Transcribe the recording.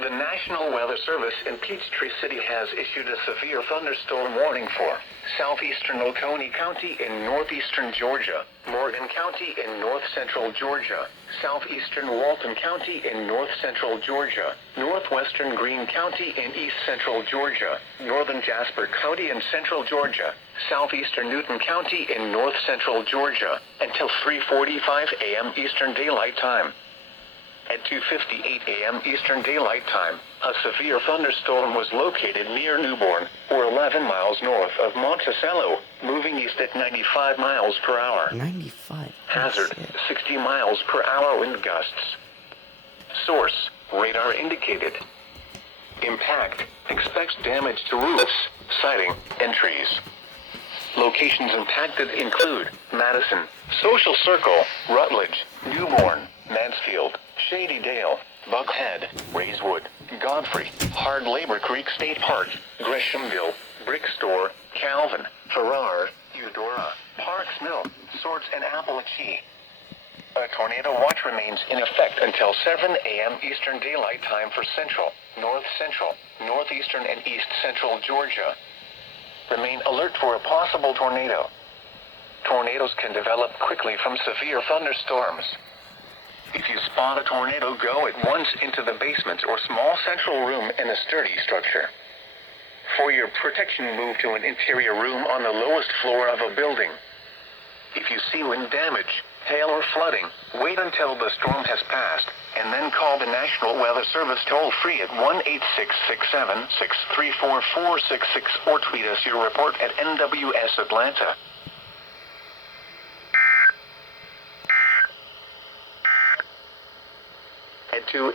The National Weather Service in Peachtree City has issued a severe thunderstorm warning for southeastern Oconee County in northeastern Georgia, Morgan County in north-central Georgia, southeastern Walton County in north-central Georgia, northwestern Greene County in east-central Georgia, northern Jasper County in central Georgia, southeastern Newton County in north-central Georgia, until 3:45 a.m. Eastern Daylight Time. At 2:58 a.m. Eastern Daylight Time, a severe thunderstorm was located near Newborn, or 11 miles north of Monticello, moving east at 95 miles per hour. 95? Hazard, 60 miles per hour wind gusts. Source, radar indicated. Impact, expects damage to roofs, siding, and trees. Locations impacted include Madison, Social Circle, Rutledge, Newborn, Mansfield, Shady Dale, Buckhead, Rayswood, Godfrey, Hard Labor Creek State Park, Greshamville, Brick Store, Calvin, Farrar, Eudora, Parks Mill, Swords, and Appalachia. A tornado watch remains in effect until 7 a.m. Eastern Daylight Time for central, north central, northeastern, and east central Georgia. Remain alert for a possible tornado. Tornadoes can develop quickly from severe thunderstorms. If you spot a tornado, go at once into the basement or small central room in a sturdy structure. For your protection, move to an interior room on the lowest floor of a building. If you see wind damage, hail, or flooding, wait until the storm has passed, and then call the National Weather Service toll-free at 1-866-763-4466 or tweet us your report at NWS Atlanta. At 2